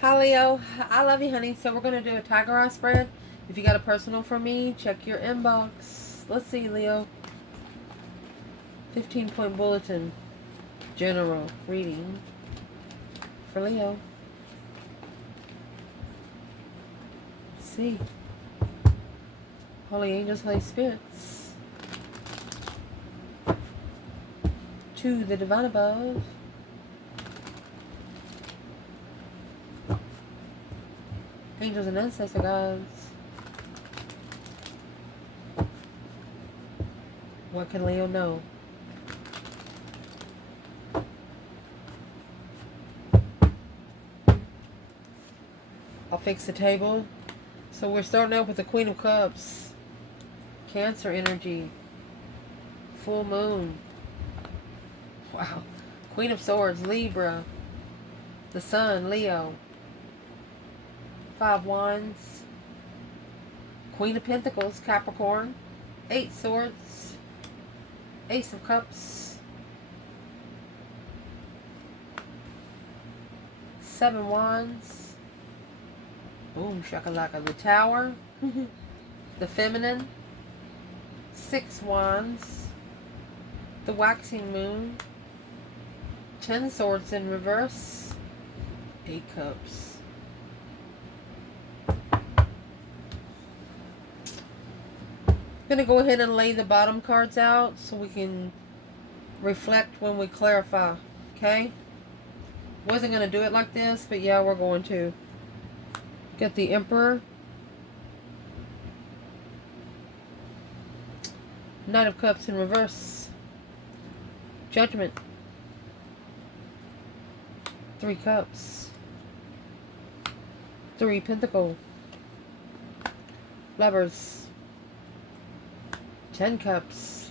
Hi Leo, I love you honey. So we're going to do a tiger eye spread. If you got a personal for me, check your inbox. Let's see Leo. 15-point bulletin. General reading for Leo. Let's see. Holy angels, Holy spirits. To the divine above. Angels and ancestor gods. What can Leo know? I'll fix the table. So we're starting out with the Queen of Cups. Cancer energy. Full moon. Wow. Queen of Swords, Libra. The Sun, Leo. 5 Wands. Queen of Pentacles, Capricorn. 8 Swords. Ace of Cups. 7 Wands. Boom, shakalaka. The Tower. The Feminine. 6 Wands. The Waxing Moon. 10 Swords in reverse. 8 Cups. I'm going to go ahead and lay the bottom cards out so we can reflect when we clarify. Okay? Wasn't going to do it like this, but yeah, we're going to. Get the Emperor. Knight of Cups in reverse. Judgment. 3 Cups. 3 Pentacle. Lovers. 10 Cups.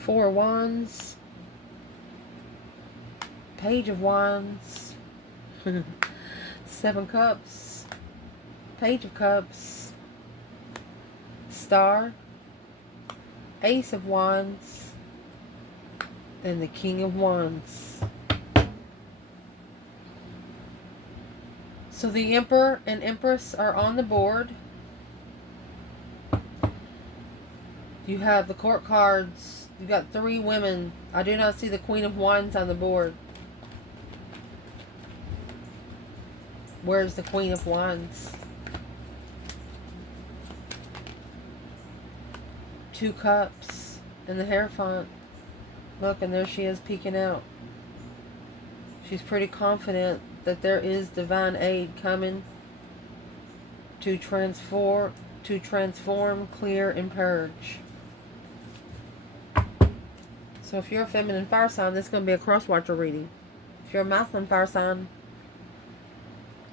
4 Wands. Page of Wands. 7 Cups. Page of Cups. Star. Ace of Wands. And the King of Wands. So the Emperor and Empress are on the board. You have the court cards. You got 3 women. I do not see the Queen of Wands on the board. Where's the Queen of Wands? 2 Cups in the Hierophant. Look, and there she is peeking out. She's pretty confident that there is divine aid coming to transform, clear, and purge. So if you're a feminine fire sign, this is going to be a cross-watcher reading. If you're a masculine fire sign,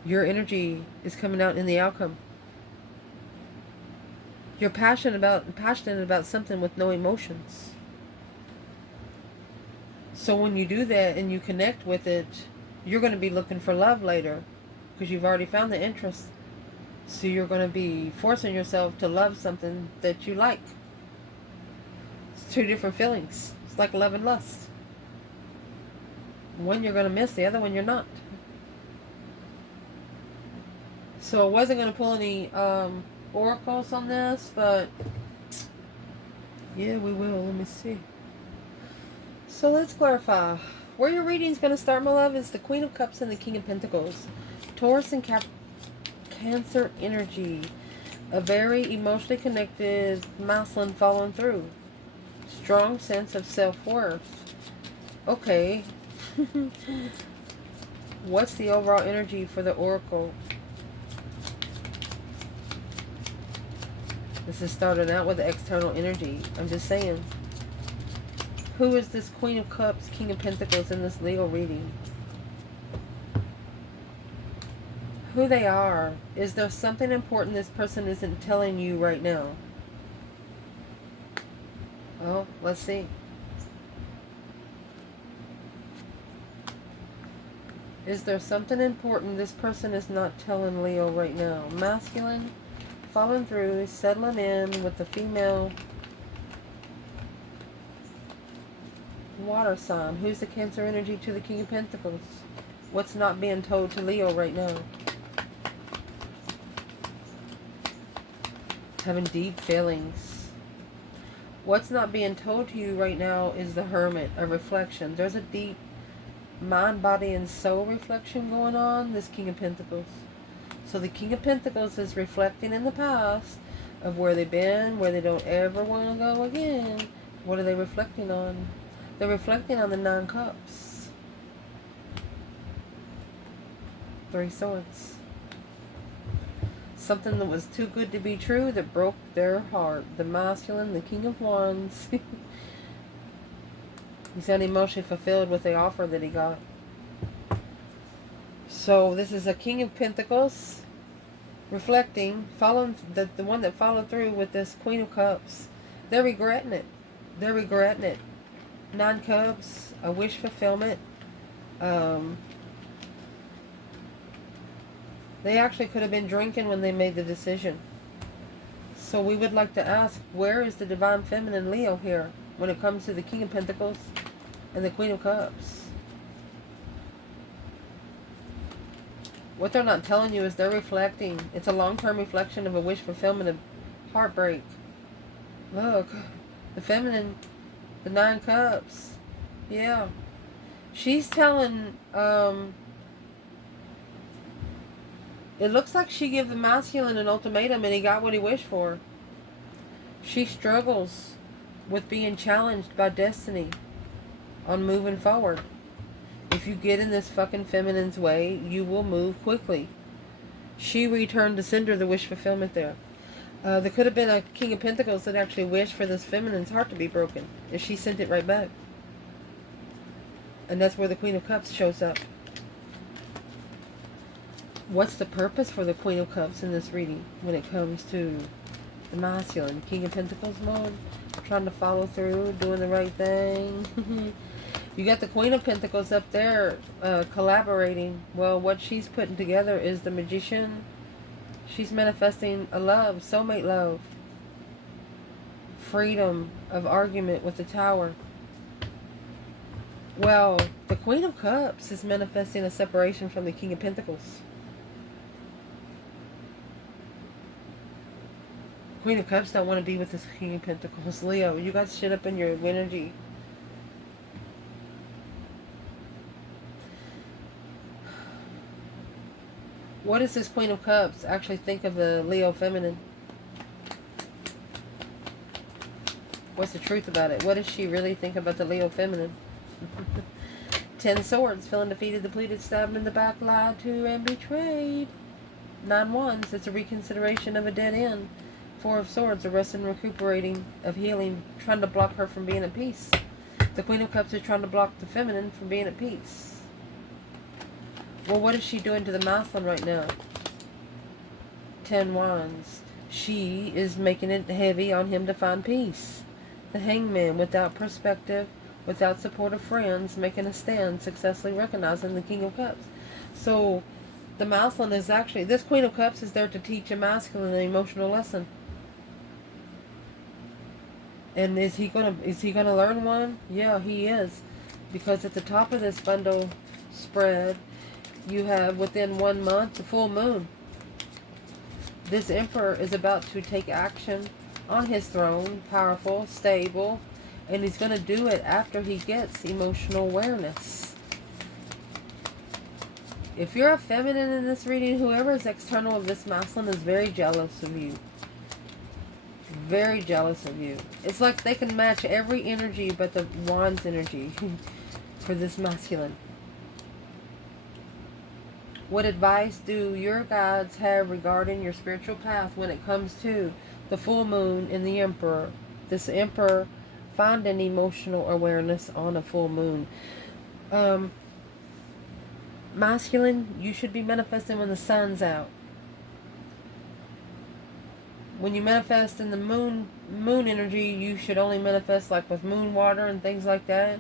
your energy is coming out in the outcome. You're passionate about something with no emotions. So when you do that and you connect with it, you're going to be looking for love later because you've already found the interest. So you're going to be forcing yourself to love something that you like. It's 2 different feelings. It's like love and lust. One you're going to miss, the other one you're not. So I wasn't going to pull any oracles on this, but yeah, we will. Let me see. So let's clarify. Where your reading is going to start, my love, is the Queen of Cups and the King of Pentacles. Taurus and Cancer energy. A very emotionally connected masculine following through. Strong sense of self-worth. Okay. What's the overall energy for the oracle? This is starting out with the external energy. I'm just saying. Who is this Queen of Cups, King of Pentacles in this Leo reading? Who they are. Is there something important this person isn't telling you right now? Oh, let's see. Is there something important this person is not telling Leo right now? Masculine, following through, settling in with the female water sign. Who's the Cancer energy to the King of Pentacles? What's not being told to Leo right now? Having deep feelings. What's not being told to you right now is the Hermit, a reflection. There's a deep mind, body, and soul reflection going on, this King of Pentacles. So the King of Pentacles is reflecting in the past of where they've been, where they don't ever want to go again. What are they reflecting on? They're reflecting on the Nine Cups. Three Swords. Something that was too good to be true that broke their heart. The Masculine, the King of Wands. He's unemotionally fulfilled with the offer that he got. So this is a King of Pentacles reflecting, following the one that followed through with this Queen of Cups. They're regretting it. They're regretting it. Nine Cups, a wish fulfillment. They actually could have been drinking when they made the decision. So we would like to ask, where is the Divine Feminine Leo here when it comes to the King of Pentacles and the Queen of Cups? What they're not telling you is they're reflecting. It's a long-term reflection of a wish fulfillment of heartbreak. Look, the Feminine, the Nine Cups. Yeah. She's telling, it looks like she gave the Masculine an ultimatum and he got what he wished for. She struggles with being challenged by destiny on moving forward. If you get in this fucking Feminine's way, you will move quickly. She returned to sender the wish fulfillment there. There could have been a King of Pentacles that actually wished for this Feminine's heart to be broken. And she sent it right back. And that's where the Queen of Cups shows up. What's the purpose for the Queen of Cups in this reading when it comes to the Masculine? King of Pentacles mode, trying to follow through, doing the right thing. You got the Queen of Pentacles up there collaborating. Well, what she's putting together is the Magician. She's manifesting a love, soulmate love. Freedom of argument with the Tower. Well, the Queen of Cups is manifesting a separation from the King of Pentacles. Queen of Cups don't want to be with this King of Pentacles. Leo, you got shit up in your energy. What does this Queen of Cups actually think of the Leo Feminine? What's the truth about it? What does she really think about the Leo Feminine? 10 Swords, feeling defeated, depleted, stabbed in the back, lied to, and betrayed. 9 Wands, it's a reconsideration of a dead end. 4 of Swords, a rest and recuperating, of healing, trying to block her from being at peace. The Queen of Cups is trying to block the Feminine from being at peace. Well, what is she doing to the Masculine right now? 10 Wands. She is making it heavy on him to find peace. The Hangman, without perspective, without support of friends, making a stand, successfully recognizing the King of Cups. So, the Masculine is actually, this Queen of Cups is there to teach a Masculine an emotional lesson. And is he gonna learn one? Yeah, he is. Because at the top of this bundle spread, you have within 1 month the full moon. This Emperor is about to take action on his throne, powerful, stable, and he's going to do it after he gets emotional awareness. If you're a feminine in this reading, whoever is external of this Masculine is very jealous of you. Very jealous of you. It's like they can match every energy but the Wands energy for this Masculine. What advice do your guides have regarding your spiritual path when it comes to the full moon and the Emperor? This Emperor finding emotional awareness on a full moon. Masculine, you should be manifesting when the sun's out. When you manifest in the moon energy, you should only manifest like with moon water and things like that.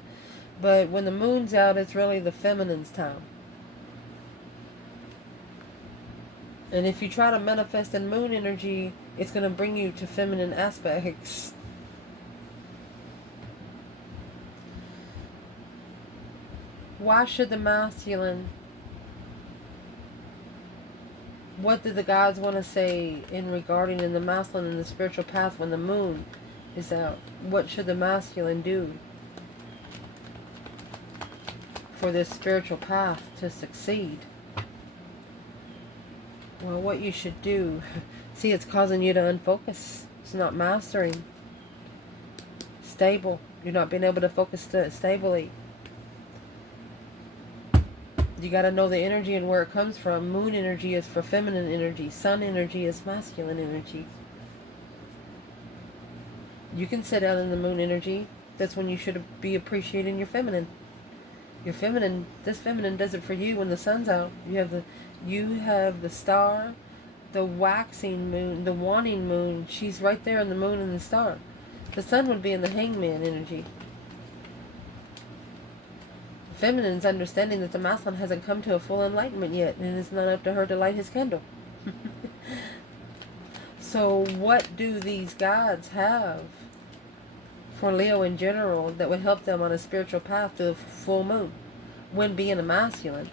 But when the moon's out, it's really the feminine's time. And if you try to manifest in moon energy, it's going to bring you to feminine aspects. Why should the Masculine What do the gods want to say in regarding in the masculine and the spiritual path when the moon is out? What should the masculine do for this spiritual path to succeed? Well, what you should do, see, it's causing you to unfocus. It's not mastering. Stable. You're not being able to focus stably. You got to know the energy and where it comes from. Moon energy is for feminine energy. Sun energy is masculine energy. You can sit out in the moon energy. That's when you should be appreciating your feminine. Your feminine, this feminine does it for you when the sun's out. You have the star, the waxing moon, the waning moon. She's right there in the moon and the star. The sun would be in the hangman energy. Feminine's understanding that the masculine hasn't come to a full enlightenment yet, and it's not up to her to light his candle. So what do these gods have for Leo in general that would help them on a spiritual path to the full moon when being a masculine?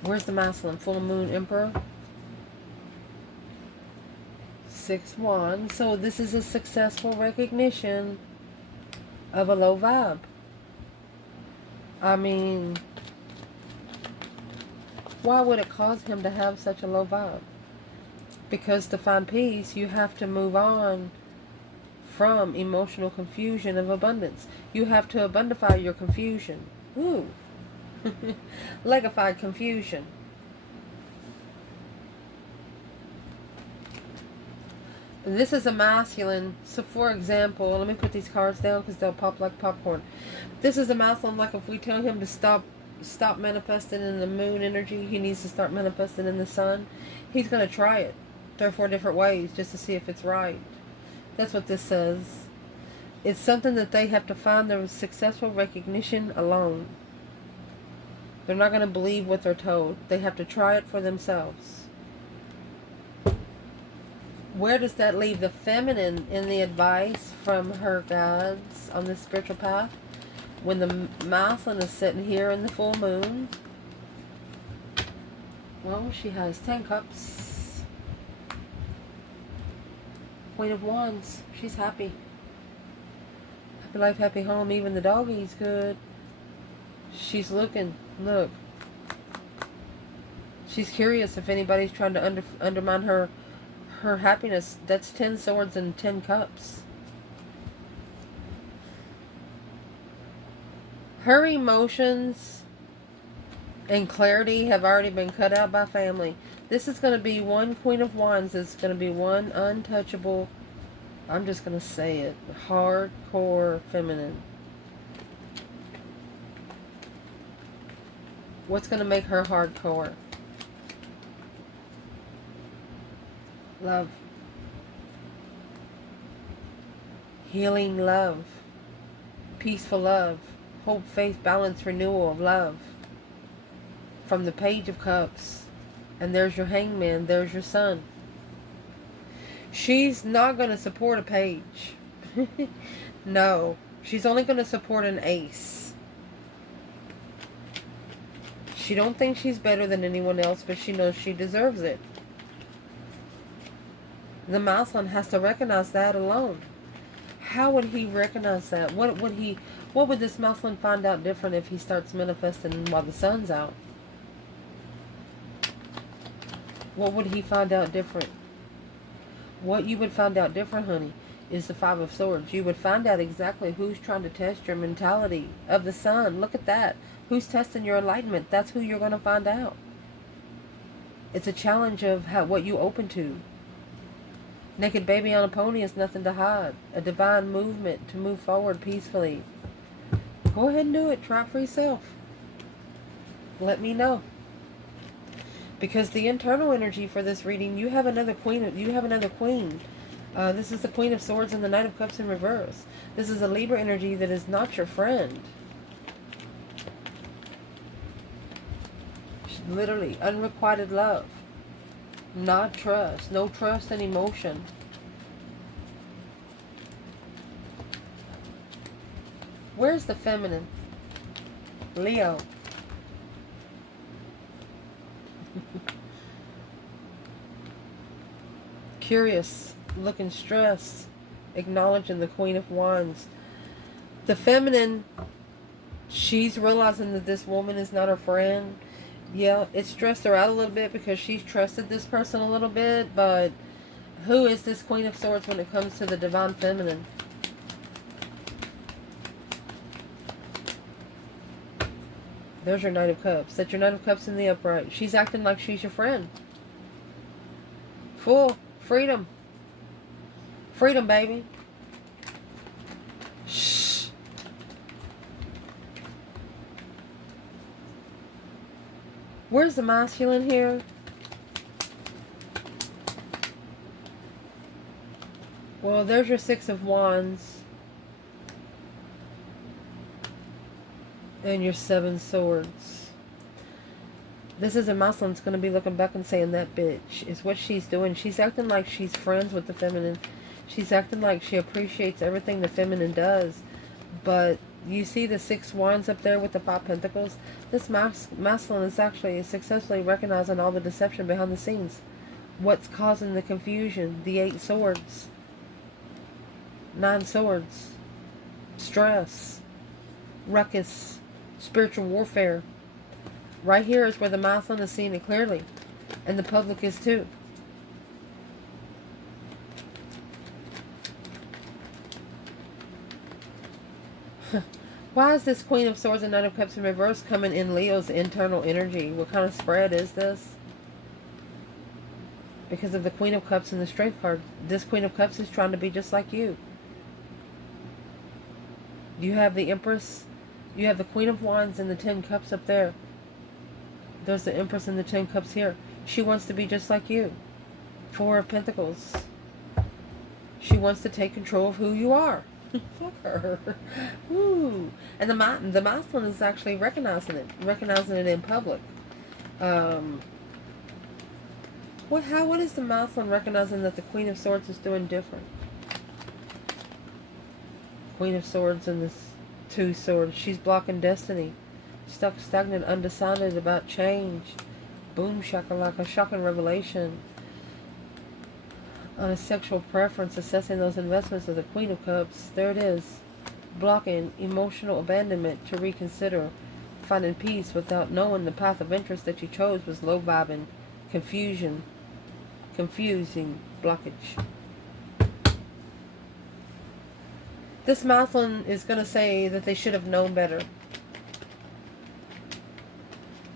Where's the masculine? Full moon emperor? 6 wands. So this is a successful recognition of a low vibe. I mean, why would it cause him to have such a low vibe? Because to find peace, you have to move on from emotional confusion of abundance. You have to abundify your confusion. Ooh. Legified confusion. This is a masculine. So for example, let me put these cards down because they'll pop like popcorn. This is a masculine, like if we tell him to stop manifesting in the moon energy, he needs to start manifesting in the sun. He's going to try it 3 or 4 different ways just to see if it's right. That's what this says. It's something that they have to find their successful recognition alone. They're not going to believe what they're told. They have to try it for themselves. Where does that leave the feminine in the advice from her gods on this spiritual path? When the masculine is sitting here in the full moon, well, she has 10 cups. Queen of Wands. She's happy. Happy life, happy home. Even the doggy's good. She's looking. Look. She's curious if anybody's trying to undermine her happiness. That's 10 swords and 10 cups. Her emotions and clarity have already been cut out by family. This is going to be one Queen of Wands. It's going to be one untouchable, I'm just going to say it, hardcore feminine. What's going to make her hardcore? Love. Healing love. Peaceful love. Hope, faith, balance, renewal of love. From the Page of Cups. And there's your hangman. There's your sun. She's not going to support a page. No. She's only going to support an ace. She don't think she's better than anyone else, but she knows she deserves it. The masculine has to recognize that alone. How would he recognize that? What would this masculine find out different if he starts manifesting while the sun's out? What would he find out different? What you would find out different, honey, is the 5 of Swords. You would find out exactly who's trying to test your mentality of the sun. Look at that. Who's testing your enlightenment? That's who you're going to find out. It's a challenge of what you open to. Naked baby on a pony is nothing to hide. A divine movement to move forward peacefully. Go ahead and do it. Try it for yourself. Let me know. Because the internal energy for this reading, you have another queen. This is the Queen of Swords and the Knight of Cups in reverse. This is a Libra energy that is not your friend. Literally, unrequited love. Not trust. No trust and emotion. Where's the feminine? Leo. curious, looking stressed, acknowledging the Queen of Wands. The feminine, she's realizing that this woman is not her friend. Yeah, it stressed her out a little bit because she's trusted this person a little bit, but who is this Queen of Swords when it comes to the divine feminine? There's your Knight of Cups. That's your Knight of Cups in the upright. She's acting like she's your friend. Full freedom. Freedom, baby. Shh. Where's the masculine here? Well, there's your Six of Wands. And your Seven Swords. This is a masculine that's going to be looking back and saying that bitch is what she's doing. She's acting like she's friends with the feminine. She's acting like she appreciates everything the feminine does. But you see the Six Wands up there with the Five Pentacles? This masculine is actually successfully recognizing all the deception behind the scenes. What's causing the confusion? The Eight Swords. Nine Swords. Stress. Ruckus. Spiritual warfare. Right here is where the masculine is seeing it clearly. And the public is too. Why is this Queen of Swords and Knight of Cups in reverse coming in Leo's internal energy? What kind of spread is this? Because of the Queen of Cups and the Strength card. This Queen of Cups is trying to be just like you. You have the Empress. You have the Queen of Wands and the Ten Cups up there. There's the Empress and the Ten Cups here. She wants to be just like you. Four of Pentacles. She wants to take control of who you are. Fuck her. Woo. And the masculine is actually recognizing it in public. What is the masculine recognizing that the Queen of Swords is doing different? Queen of Swords and this Two Swords. She's blocking destiny. Stuck, stagnant, undecided about change. Boom shakalaka, shocking revelation. On a sexual preference, assessing those investments of the Queen of Cups. There it is. Blocking emotional abandonment to reconsider. Finding peace without knowing the path of interest that you chose was low vibing. Confusion. Confusing. Blockage. This masculine is going to say that they should have known better.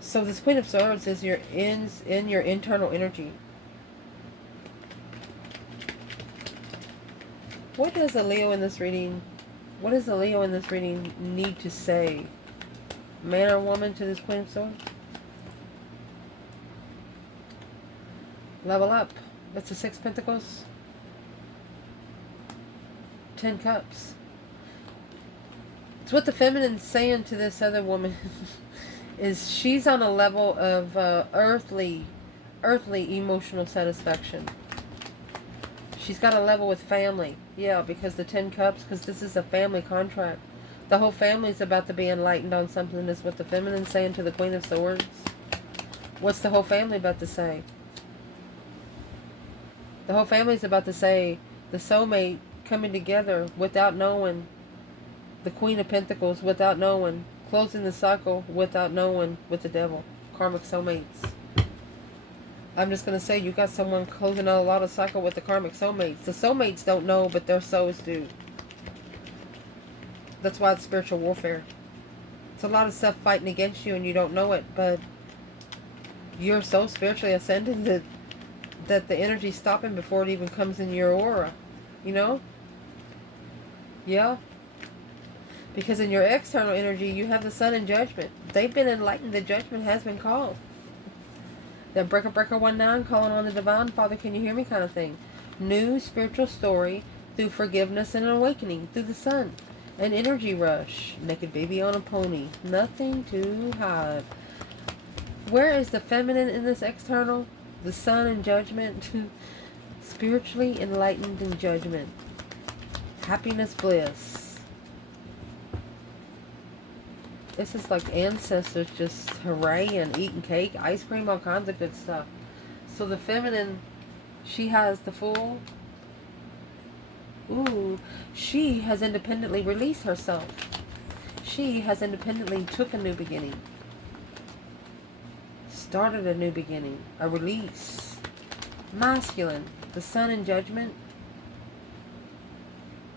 So this Queen of Swords is in your internal energy. What does the Leo in this reading, need to say? Man or woman to this Queen of Swords? Level up. That's the Six Pentacles. 10 Cups. It's what the feminine's saying to this other woman is she's on a level of earthly emotional satisfaction. She's got a level with family. Yeah, because the 10 Cups, because this is a family contract. The whole family's about to be enlightened on something, is what the feminine's saying to the Queen of Swords. What's the whole family about to say? The whole family's about to say the soulmate coming together without knowing. The Queen of Pentacles without knowing. Closing the cycle without knowing with the devil. Karmic soulmates. I'm just going to say you got someone closing out a lot of cycle with the karmic soulmates. The soulmates don't know, but their souls do. That's why it's spiritual warfare. It's a lot of stuff fighting against you and you don't know it, but you're so spiritually ascended that the energy's stopping before it even comes in your aura. You know? Yeah. Because in your external energy, you have the Sun in Judgment. They've been enlightened. The judgment has been called. That breaker 19 calling on the divine, Father, can you hear me kind of thing. New spiritual story through forgiveness and awakening through the Sun. An energy rush. Naked baby on a pony. Nothing to hide. Where is the feminine in this external? The Sun in Judgment. Spiritually enlightened in judgment. Happiness, bliss. This is like ancestors just hooray and eating cake, ice cream, all kinds of good stuff. So the feminine, She has the full... Ooh, she has independently released herself. She has independently took a new beginning. Started a new beginning. A release. Masculine. The Sun in Judgment.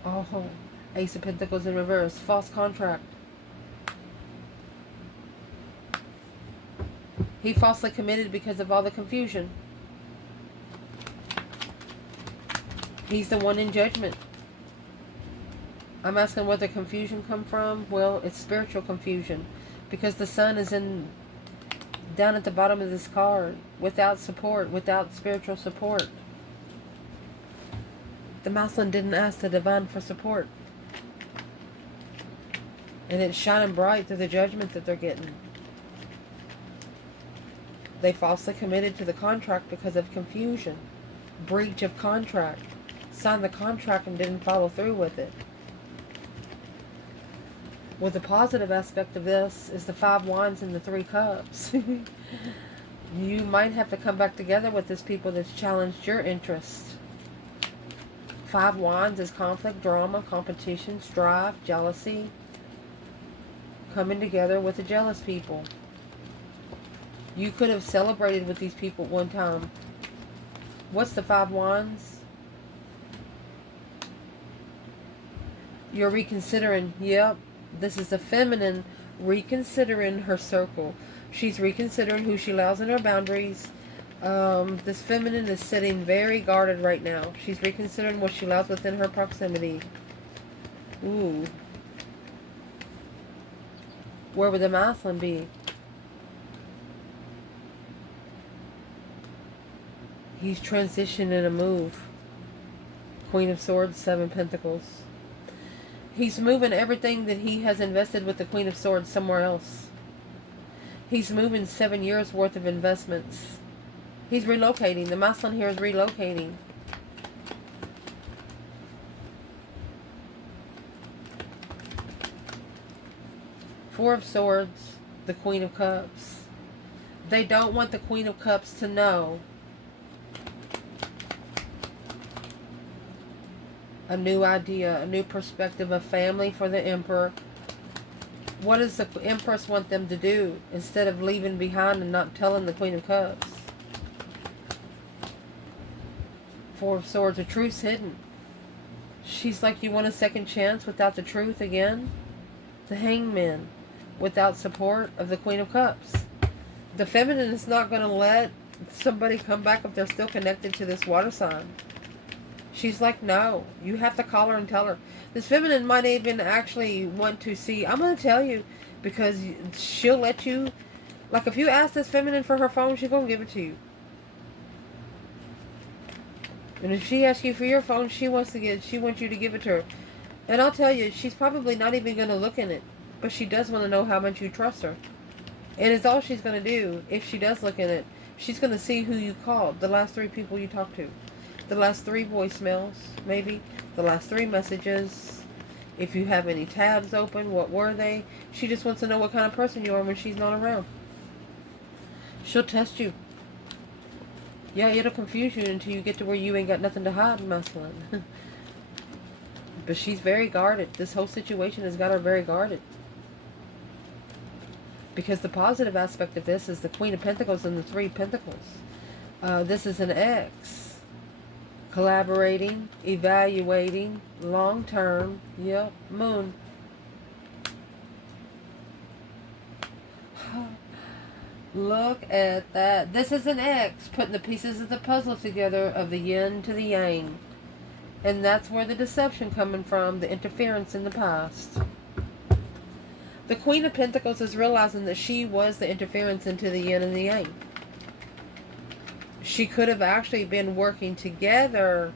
Oh, Ace of Pentacles in reverse. False contract. He falsely committed because of all the confusion. He's the one in judgment. I'm asking where the confusion come from. Well, it's spiritual confusion. Because the Sun is down at the bottom of this card. Without support. Without spiritual support. The masculine didn't ask the divine for support. And it's shining bright through the judgment that they're getting. They falsely committed to the contract because of confusion. Breach of contract. Signed the contract and didn't follow through with it. Well, the positive aspect of this is the 5 wands and the 3 cups. You might have to come back together with this people that's challenged your interest. 5 wands is conflict, drama, competition, strife, jealousy. Coming together with the jealous people. You could have celebrated with these people at one time. What's the 5 wands? You're reconsidering. Yep. This is the feminine reconsidering her circle. She's reconsidering who she allows in her boundaries. This feminine is sitting very guarded right now. She's reconsidering what she allows within her proximity. Ooh. Where would the masculine be? He's transitioning a move. Queen of Swords, 7 Pentacles. He's moving everything that he has invested with the Queen of Swords somewhere else. He's moving 7 years worth of investments. He's relocating. The masculine here is relocating. Four of Swords, the Queen of Cups. They don't want the Queen of Cups to know a new idea, a new perspective of family for the Emperor. What does the Empress want them to do instead of leaving behind and not telling the Queen of Cups? Four of Swords, a truth's hidden. She's like, you want a second chance without the truth again? The Hangman, without support of the Queen of Cups. The feminine is not going to let somebody come back if they're still connected to this water sign. She's like, no, you have to call her and tell her. This feminine might even actually want to see, I'm going to tell you, because she'll let you, like if you ask this feminine for her phone, she's going to give it to you. And if she asks you for your phone, she wants you to give it to her. And I'll tell you, she's probably not even going to look in it, but she does want to know how much you trust her. And it's all she's going to do if she does look in it. She's going to see who you called, the last 3 people you talked to. The last 3 voicemails, maybe. The last 3 messages. If you have any tabs open, what were they? She just wants to know what kind of person you are when she's not around. She'll test you. Yeah, it'll confuse you until you get to where you ain't got nothing to hide, masculine. But she's very guarded. This whole situation has got her very guarded. Because the positive aspect of this is the Queen of Pentacles and the 3 Pentacles. This is an ex. Collaborating, evaluating, long term. Yep, Moon. Look at that. This is an X, putting the pieces of the puzzle together of the yin to the yang. And that's where the deception coming from, the interference in the past. The Queen of Pentacles is realizing that she was the interference into the yin and the yang. She could have actually been working together.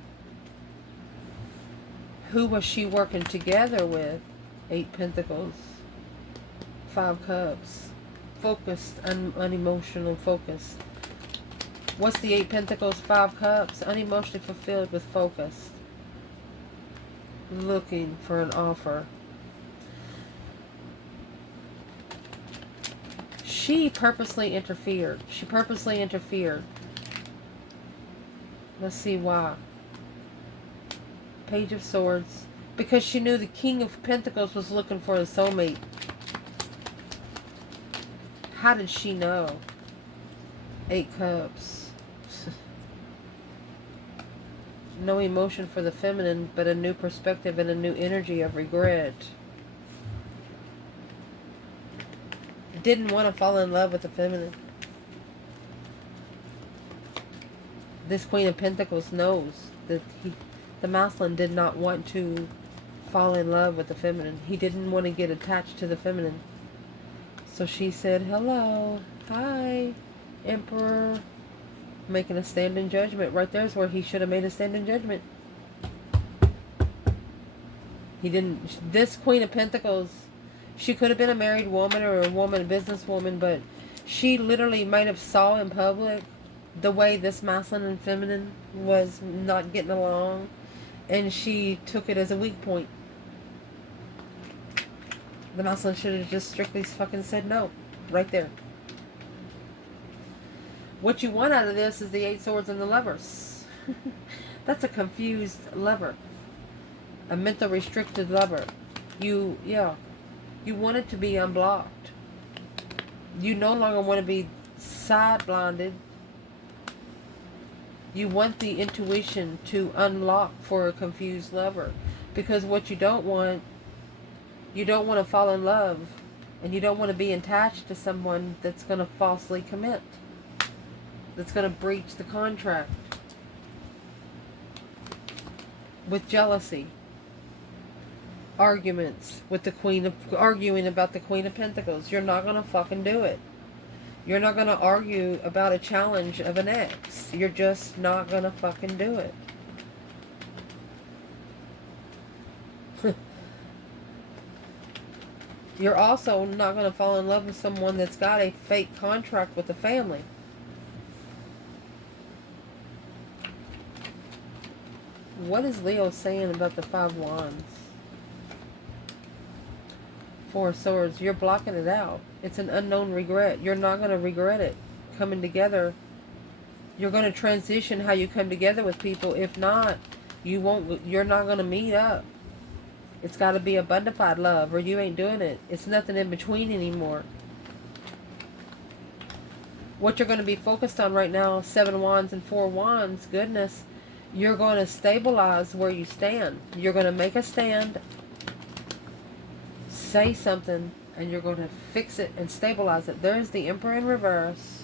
Who was she working together with? 8 Pentacles. 5 Cups. Focused, unemotional focused. What's the 8 Pentacles, 5 Cups? Unemotionally fulfilled with focus. Looking for an offer. She purposely interfered. She purposely interfered. Let's see why. Page of Swords. Because she knew the King of Pentacles was looking for a soulmate. How did she know? 8 Cups. No emotion for the feminine, but a new perspective and a new energy of regret. Didn't want to fall in love with the feminine. This Queen of Pentacles knows that the masculine did not want to fall in love with the feminine. He didn't want to get attached to the feminine. So she said, hello, hi, Emperor. Making a stand in judgment. Right there's where he should have made a stand in judgment. He didn't. This Queen of Pentacles, she could have been a married woman or a woman, a businesswoman, but she literally might have saw in public the way this masculine and feminine was not getting along, and she took it as a weak point. The masculine should have just strictly fucking said no. Right there. What you want out of this is the 8 Swords and the Lovers. That's a confused lover. A mental restricted lover. You want it to be unblocked. You no longer want to be side blinded. You want the intuition to unlock for a confused lover. Because what you don't want to fall in love. And you don't want to be attached to someone that's going to falsely commit. That's going to breach the contract. With jealousy. Arguments with the Queen of... Arguing about the Queen of Pentacles. You're not going to fucking do it. You're not going to argue about a challenge of an ex. You're just not going to fucking do it. You're also not going to fall in love with someone that's got a fake contract with the family. What is Leo saying about the 5 Wands? 4 Swords. You're blocking it out. It's an unknown regret. You're not going to regret it coming together. You're going to transition how you come together with people. If not, you're not going to meet up. It's got to be a bonafide love or you ain't doing it. It's nothing in between anymore. What you're going to be focused on right now, 7 Wands and 4 Wands, goodness, you're going to stabilize where you stand. You're going to make a stand, say something, and you're going to fix it and stabilize it. There's the Emperor in reverse.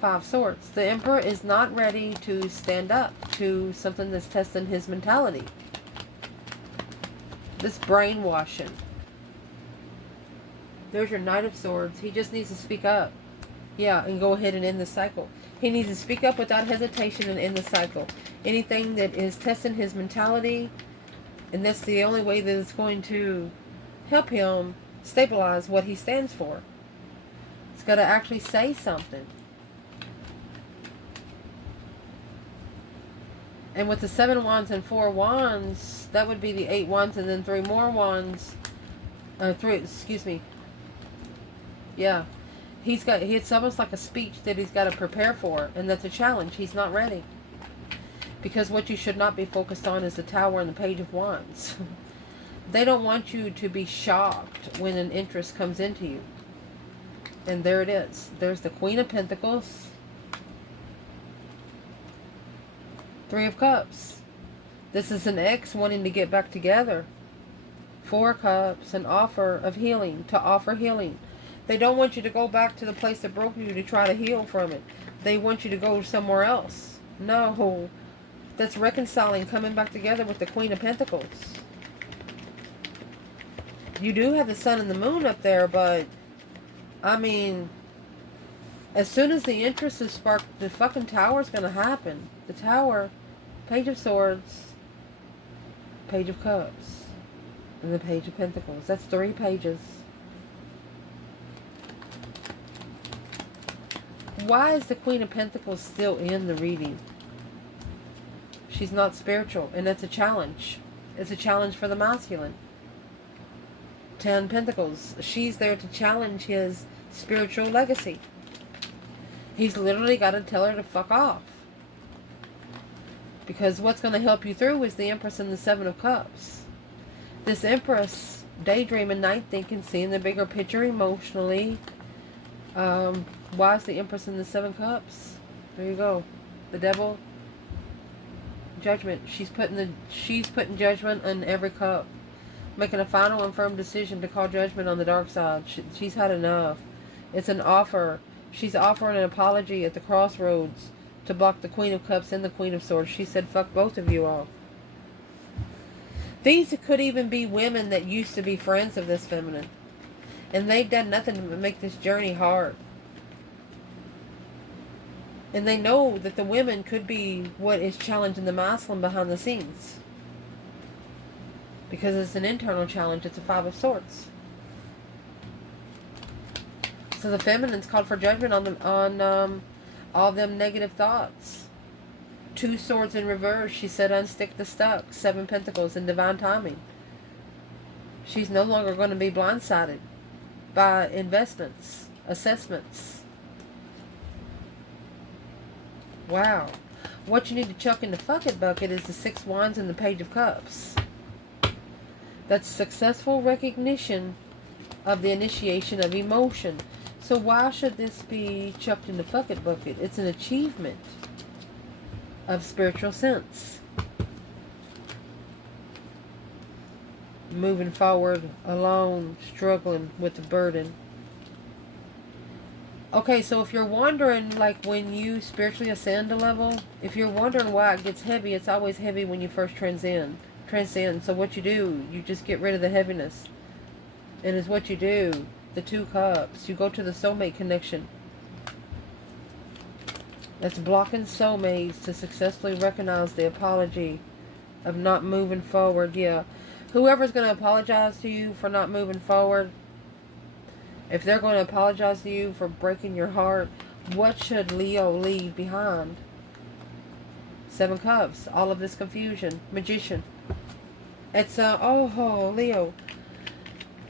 5 Swords. The Emperor is not ready to stand up to something that's testing his mentality. This brainwashing. There's your Knight of Swords. He just needs to speak up. Yeah, and go ahead and end the cycle. He needs to speak up without hesitation and end the cycle. Anything that is testing his mentality, and that's the only way that it's going to help him stabilize what he stands for. He's got to actually say something. And with the 7 Wands and 4 Wands, that would be the 8 Wands and then 3 more Wands. Yeah. It's almost like a speech that he's got to prepare for. And that's a challenge. He's not ready. Because what you should not be focused on is the Tower and the Page of Wands. They don't want you to be shocked when an interest comes into you. And there it is. There's the Queen of Pentacles. 3 of Cups. This is an ex wanting to get back together. 4 Cups. An offer of healing. To offer healing. They don't want you to go back to the place that broke you to try to heal from it. They want you to go somewhere else. No. That's reconciling, coming back together with the Queen of Pentacles. You do have the Sun and the Moon up there, but I mean, as soon as the interest is sparked, the fucking Tower's going to happen. The Tower, Page of Swords, Page of Cups, and the Page of Pentacles. That's 3 pages. Why is the Queen of Pentacles still in the reading? She's not spiritual, and that's a challenge. It's a challenge for the masculine. 10 Pentacles. She's there to challenge his spiritual legacy. He's literally got to tell her to fuck off. Because what's going to help you through is the Empress and the Seven of Cups. This Empress, daydreaming, night thinking, seeing the bigger picture emotionally. Why is the Empress in the Seven Cups? There you go. The Devil. Judgment. She's putting judgment on every cup. Making a final and firm decision to call judgment on the dark side. She's had enough. It's an offer. She's offering an apology at the crossroads to block the Queen of Cups and the Queen of Swords. She said, fuck both of you all. These could even be women that used to be friends of this feminine. And they've done nothing to make this journey hard. And they know that the women could be what is challenging the masculine behind the scenes. Because it's an internal challenge. It's a Five of Swords. So the feminine's called for judgment on all them negative thoughts. Two Swords in reverse. She said unstick the stuck. Seven Pentacles in divine timing. She's no longer going to be blindsided by investments, assessments. Wow. What you need to chuck in the fuck it bucket is the Six Wands and the Page of Cups. That's successful recognition of the initiation of emotion. So why should this be chucked in the fuck it bucket? It's an achievement of spiritual sense. Moving forward alone, struggling with the burden. Okay, so if you're wondering, like when you spiritually ascend a level, if you're wondering why it gets heavy, it's always heavy when you first transcend. So what you do, you just get rid of the heaviness. And it's what you do. The Two Cups. You go to the soulmate connection. That's blocking soulmates to successfully recognize the apology of not moving forward. Yeah. Whoever's going to apologize to you for not moving forward, if they're going to apologize to you for breaking your heart, what should Leo leave behind? Seven Cups. All of this confusion. Magician. It's, Leo.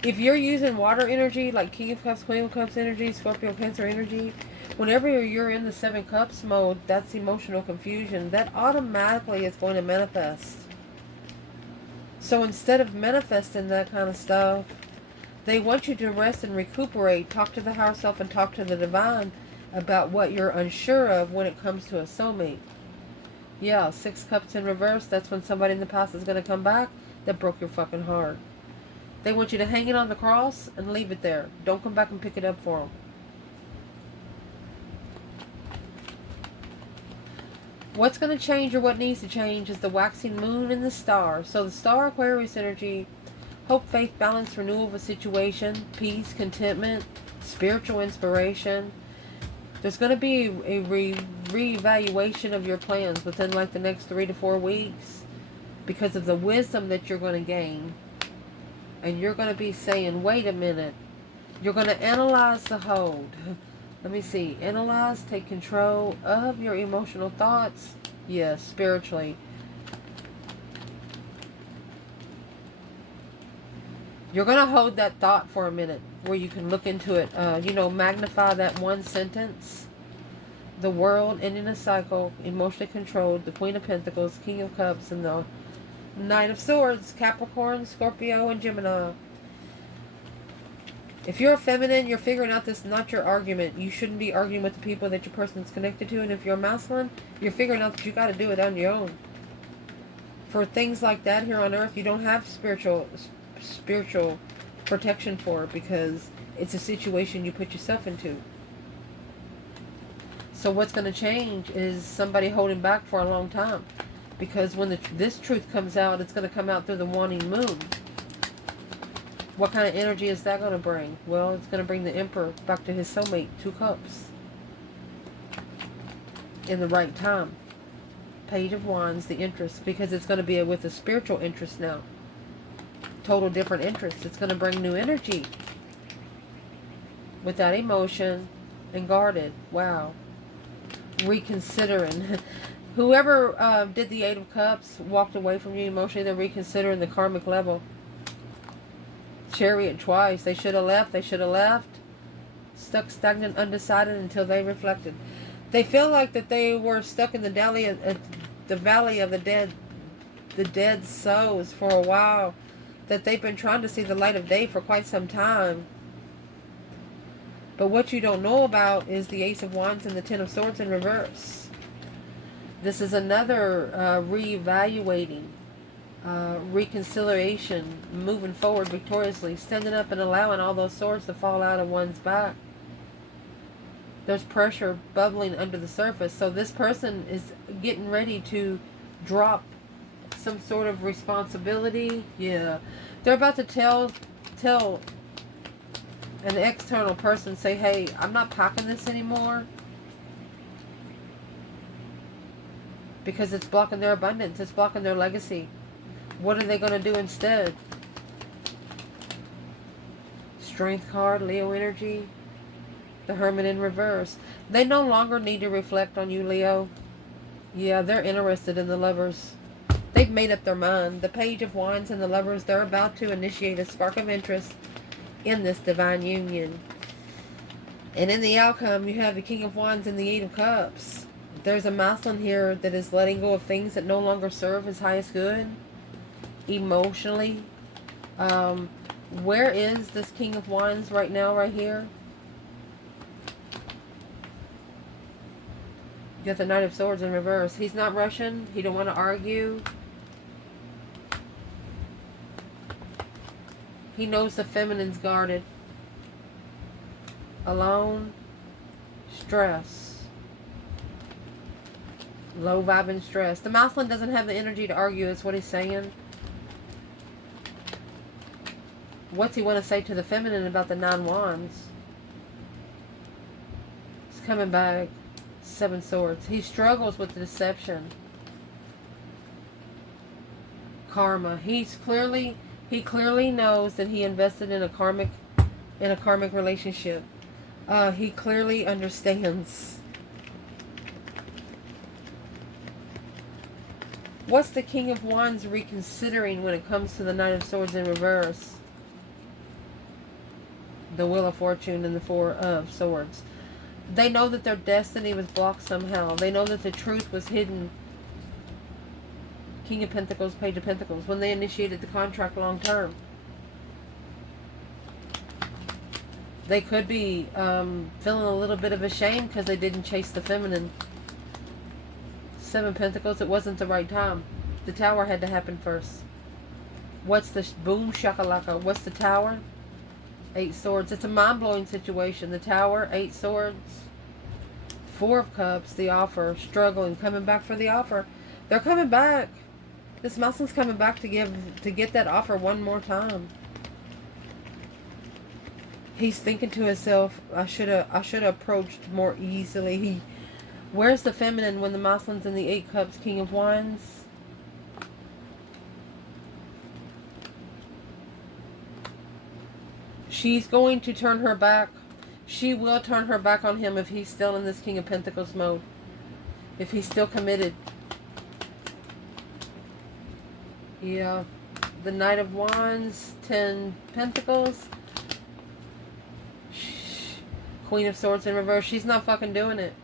If you're using water energy, like King of Cups, Queen of Cups energy, Scorpio, Cancer energy, whenever you're in the Seven Cups mode, that's emotional confusion. That automatically is going to manifest. So instead of manifesting that kind of stuff, they want you to rest and recuperate. Talk to the higher self and talk to the divine about what you're unsure of when it comes to a soulmate. Yeah, Six Cups in reverse. That's when somebody in the past is going to come back that broke your fucking heart. They want you to hang it on the cross and leave it there. Don't come back and pick it up for them. What's going to change, or what needs to change, is the waxing moon and the star. So the star, Aquarius energy, hope, faith, balance, renewal of a situation, peace, contentment, spiritual inspiration. There's going to be a reevaluation of your plans within like the next 3 to 4 weeks because of the wisdom that you're going to gain. And you're going to be saying, wait a minute. You're going to analyze the hold. Let me see. Analyze, take control of your emotional thoughts. Yes, spiritually. You're going to hold that thought for a minute where you can look into it. Magnify that one sentence. The world ending a cycle, emotionally controlled, the Queen of Pentacles, King of Cups, and the Knight of Swords, Capricorn, Scorpio, and Gemini. If you're a feminine, you're figuring out this is not your argument. You shouldn't be arguing with the people that your person's connected to. And if you're a masculine, you're figuring out that you got to do it on your own. For things like that here on Earth, you don't have spiritual protection for it because it's a situation you put yourself into. So what's going to change is somebody holding back for a long time. Because when this truth comes out, it's going to come out through the waning moon. What kind of energy is that going to bring? Well, it's going to bring the Emperor back to his soulmate, Two Cups. In the right time. Page of Wands, the interest. Because it's going to be with a spiritual interest now. Total different interest. It's going to bring new energy. Without emotion and guarded. Wow. Reconsidering. Whoever did the Eight of Cups walked away from you emotionally. They're reconsidering the karmic level. Chariot twice. They should have left. They should have left. Stuck, stagnant, undecided until they reflected. They feel like that they were stuck in the the valley of the dead souls for a while, that they've been trying to see the light of day for quite some time. But what you don't know about is the Ace of Wands and the Ten of Swords in reverse. This is another reevaluating, reconciliation, moving forward victoriously, standing up and allowing all those swords to fall out of one's back. There's pressure bubbling under the surface. So this person is getting ready to drop some sort of responsibility. Yeah. They're about to tell an external person, say, hey, I'm not packing this anymore. Because it's blocking their abundance. It's blocking their legacy. What are they going to do instead? Strength card, Leo energy. The Hermit in reverse. They no longer need to reflect on you, Leo. Yeah, they're interested in the Lovers. They've made up their mind. The Page of Wands and the Lovers, they're about to initiate a spark of interest in this divine union. And in the outcome, you have the King of Wands and the Eight of Cups. There's a masculine here that is letting go of things that no longer serve his highest good. Emotionally. Where is this King of Wands right now, right here? You got the Knight of Swords in reverse. He's not rushing. He don't want to argue. He knows the feminine's guarded. Alone. Stress. Low vibe and stress. The masculine doesn't have the energy to argue, is what he's saying. What's he want to say to the feminine about the Nine Wands? He's coming back. Seven Swords. He struggles with the deception. Karma. He clearly knows that he invested in a karmic relationship. He clearly understands. What's the King of Wands reconsidering when it comes to the Knight of Swords in reverse? The Wheel of Fortune and the Four of Swords. They know that their destiny was blocked somehow. They know that the truth was hidden. King of Pentacles, Page of Pentacles, when they initiated the contract long term. They could be feeling a little bit of a shame because they didn't chase the feminine. Seven Pentacles, it wasn't the right time. The Tower had to happen first. What's the boom shakalaka? What's the Tower? Eight Swords. It's a mind-blowing situation. The Tower, Eight Swords, Four of Cups, the offer, struggling, coming back for the offer. They're coming back. This masculine's coming back to get that offer one more time. He's thinking to himself, I should have approached more easily. Where's the feminine when the masculine's in the Eight Cups, King of Wands? She's going to turn her back. She will turn her back on him if he's still in this King of Pentacles mode. If he's still committed. Yeah. The Knight of Wands, 10 Pentacles. Queen of Swords in reverse. She's not fucking doing it.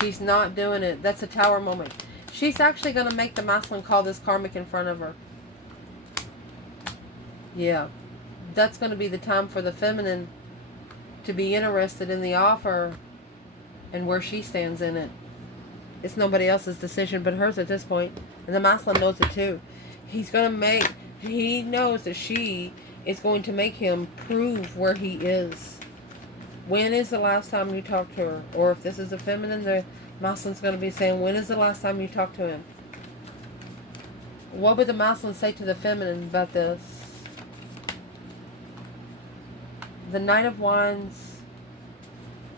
She's not doing it. That's a Tower moment. She's actually going to make the masculine call this karmic in front of her. Yeah. That's going to be the time for the feminine to be interested in the offer and where she stands in it. It's nobody else's decision but hers at this point. And the masculine knows it too. He knows that she is going to make him prove where he is. When is the last time you talked to her? Or if this is a feminine, the masculine's going to be saying, when is the last time you talked to him? What would the masculine say to the feminine about this? The Knight of Wands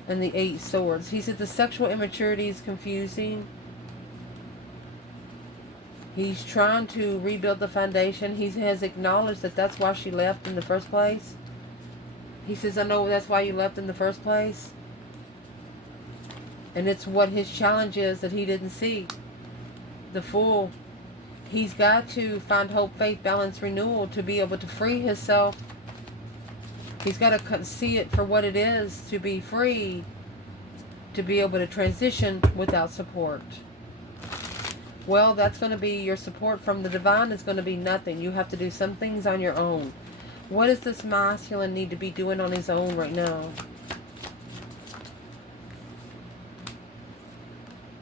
and the Eight Swords. He said the sexual immaturity is confusing. He's trying to rebuild the foundation. He has acknowledged that that's why she left in the first place. He says, I know that's why you left in the first place. And it's what his challenge is that he didn't see. The Fool. He's got to find hope, faith, balance, renewal to be able to free himself. He's got to see it for what it is to be free, to be able to transition without support. Well, that's going to be your support from the divine is going to be nothing. You have to do some things on your own. What does this masculine need to be doing on his own right now?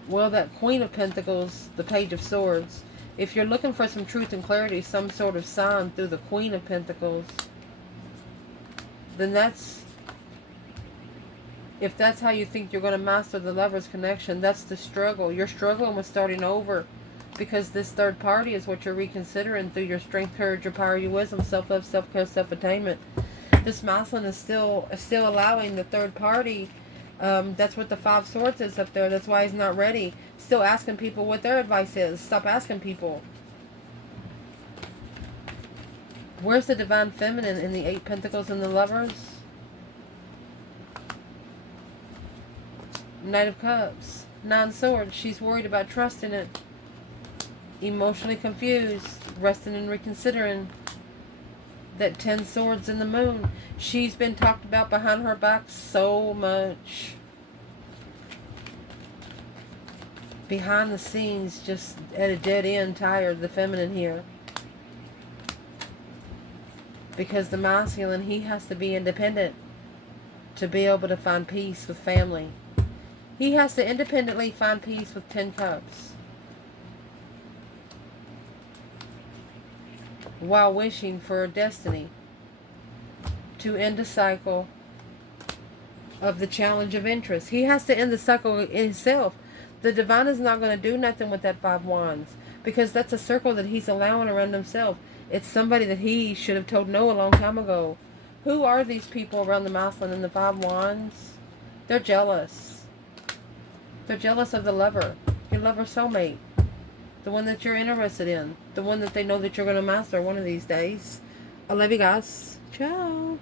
Well, that Queen of Pentacles, the Page of Swords. If you're looking for some truth and clarity, some sort of sign through the Queen of Pentacles, then if that's how you think you're going to master the Lover's connection, that's the struggle. You're struggling with starting over because this third party is what you're reconsidering through your strength, courage, your power, your wisdom, self-love, self-care, self-attainment. This masculine is still allowing the third party. That's what the Five Swords is up there. That's why he's not ready. Still asking people what their advice is. Stop asking people. Where's the Divine Feminine in the Eight Pentacles and the Lovers? Knight of Cups. Nine Swords. She's worried about trusting it. Emotionally confused. Resting and reconsidering. That 10 Swords in the Moon. She's been talked about behind her back so much. Behind the scenes, just at a dead end, tired, the feminine here. Because the masculine, he has to be independent to be able to find peace with family. He has to independently find peace with 10 Cups. While wishing for a destiny to end a cycle of the challenge of interest. He has to end the cycle himself. The divine is not going to do nothing with that 5 Wands because that's a circle that he's allowing around himself. It's somebody that he should have told no a long time ago. Who are these people around the masculine and the 5 Wands? They're jealous. They're jealous of the lover. Your lover soulmate. The one that you're interested in. The one that they know that you're going to master one of these days. I love you guys. Ciao.